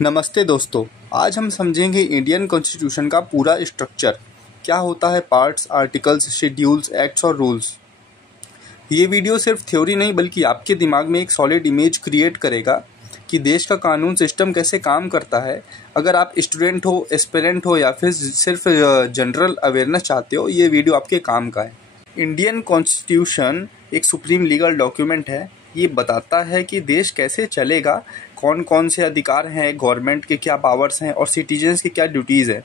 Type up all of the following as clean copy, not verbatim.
नमस्ते दोस्तों, आज हम समझेंगे इंडियन कॉन्स्टिट्यूशन का पूरा स्ट्रक्चर। क्या होता है पार्ट्स, आर्टिकल्स, शेड्यूल्स, एक्ट्स और रूल्स। ये वीडियो सिर्फ थ्योरी नहीं बल्कि आपके दिमाग में एक सॉलिड इमेज क्रिएट करेगा कि देश का कानून सिस्टम कैसे काम करता है। अगर आप स्टूडेंट हो, एस्पिरेंट हो या फिर सिर्फ जनरल अवेयरनेस चाहते हो, ये वीडियो आपके काम का है। इंडियन कॉन्स्टिट्यूशन एक सुप्रीम लीगल डॉक्यूमेंट है। ये बताता है कि देश कैसे चलेगा, कौन कौन से अधिकार हैं, गवर्नमेंट के क्या पावर्स हैं और सिटीजन्स की क्या ड्यूटीज़ हैं।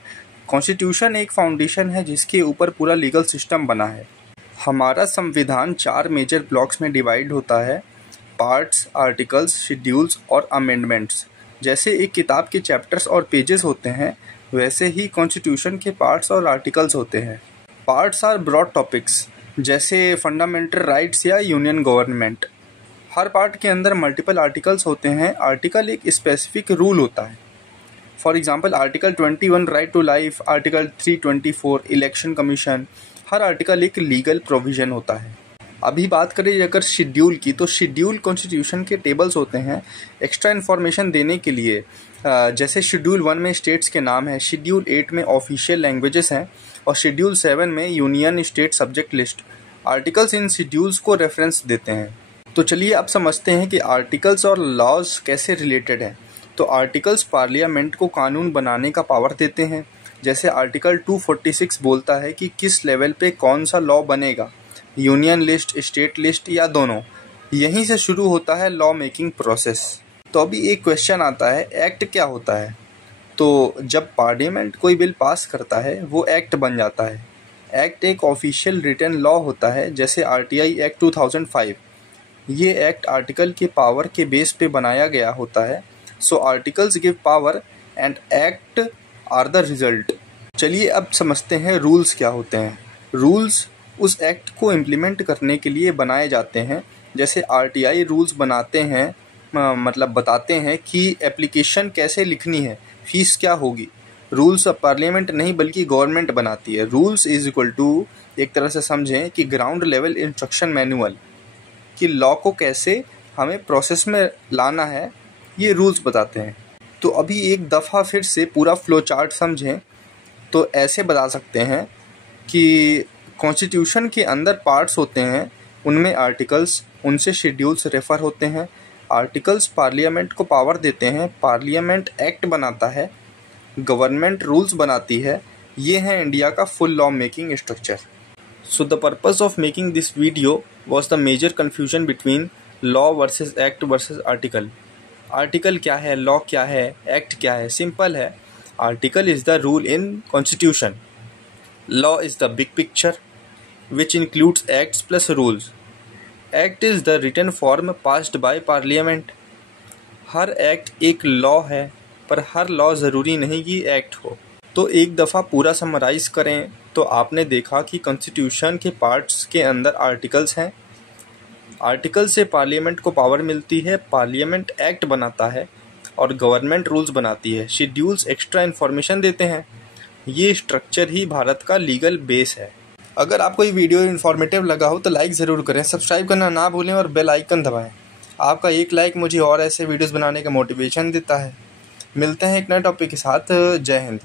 कॉन्स्टिट्यूशन एक फाउंडेशन है जिसके ऊपर पूरा लीगल सिस्टम बना है। हमारा संविधान 4 मेजर ब्लॉक्स में डिवाइड होता है: पार्ट्स, आर्टिकल्स, शेड्यूल्स और अमेंडमेंट्स। जैसे एक किताब के चैप्टर्स और पेजेस होते हैं, वैसे ही कॉन्स्टिट्यूशन के पार्ट्स और आर्टिकल्स होते हैं। पार्ट्स आर ब्रॉड टॉपिक्स जैसे फंडामेंटल राइट्स या यूनियन गवर्नमेंट। हर पार्ट के अंदर मल्टीपल आर्टिकल्स होते हैं। आर्टिकल एक स्पेसिफिक रूल होता है। For example article 21 right to life, article 324 election commission. हर आर्टिकल एक लीगल प्रोविजन होता है। अभी बात करें अगर शेड्यूल की, तो शेड्यूल कॉन्स्टिट्यूशन के टेबल्स होते हैं एक्स्ट्रा इन्फॉर्मेशन देने के लिए। जैसे शेड्यूल 1 में स्टेट्स के नाम है, शेड्यूल 8 में ऑफिशियल लैंग्वेजेस हैं और शेड्यूल 7 में union state subject list. Articles इन शेड्यूल्स को रेफरेंस देते हैं। तो चलिए अब समझते हैं कि आर्टिकल्स और लॉज कैसे रिलेटेड हैं। तो आर्टिकल्स पार्लियामेंट को कानून बनाने का पावर देते हैं। जैसे आर्टिकल 246 बोलता है कि किस लेवल पे कौन सा लॉ बनेगा, यूनियन लिस्ट, स्टेट लिस्ट या दोनों। यहीं से शुरू होता है लॉ मेकिंग प्रोसेस। तो अभी एक क्वेश्चन आता है, एक्ट क्या होता है। तो जब पार्लियामेंट कोई बिल पास करता है वो एक्ट बन जाता है। एक्ट एक ऑफिशियल रिटन लॉ होता है, जैसे आरटीआई एक्ट 2005। ये एक्ट आर्टिकल के पावर के बेस पे बनाया गया होता है। So articles give power and act are the result. चलिए अब समझते हैं रूल्स क्या होते हैं। रूल्स उस एक्ट को इम्प्लीमेंट करने के लिए बनाए जाते हैं। जैसे आरटीआई रूल्स बनाते हैं, मतलब बताते हैं कि एप्लीकेशन कैसे लिखनी है, फीस क्या होगी। रूल्स अब पार्लियामेंट नहीं बल्कि गवर्नमेंट बनाती है। रूल्स इज इक्वल टू, एक तरह से समझें कि ग्राउंड लेवल इंस्ट्रक्शन मैनुअल, कि लॉ को कैसे हमें प्रोसेस में लाना है, ये रूल्स बताते हैं। तो अभी एक दफ़ा फिर से पूरा फ्लो चार्ट समझें तो ऐसे बता सकते हैं कि कॉन्स्टिट्यूशन के अंदर पार्ट्स होते हैं, उनमें आर्टिकल्स, उनसे शेड्यूल्स रेफर होते हैं। आर्टिकल्स पार्लियामेंट को पावर देते हैं, पार्लियामेंट एक्ट बनाता है, गवर्नमेंट रूल्स बनाती है। ये है इंडिया का full law making structure. So the purpose of making this video was the major confusion between law versus act versus article. Article क्या है, law क्या है, act क्या है। सिंपल है, article is the rule in constitution. Law is the big picture which includes acts plus rules. Act is the written form passed by parliament. Her act एक law है, पर हर law ज़रूरी नहीं कि act हो। तो एक दफ़ा पूरा समराइज़ करें तो आपने देखा कि कॉन्स्टिट्यूशन के पार्ट्स के अंदर आर्टिकल्स हैं। आर्टिकल से पार्लियामेंट को पावर मिलती है, पार्लियामेंट एक्ट बनाता है और गवर्नमेंट रूल्स बनाती है। शेड्यूल्स एक्स्ट्रा इन्फॉर्मेशन देते हैं। ये स्ट्रक्चर ही भारत का लीगल बेस है। अगर आपको ये वीडियो इन्फॉर्मेटिव लगा हो तो लाइक ज़रूर करें, सब्सक्राइब करना ना भूलें और बेल आइकन दबाएं। आपका एक लाइक मुझे और ऐसे वीडियोज़ बनाने का मोटिवेशन देता है। मिलते हैं एक नए टॉपिक के साथ। जय हिंद।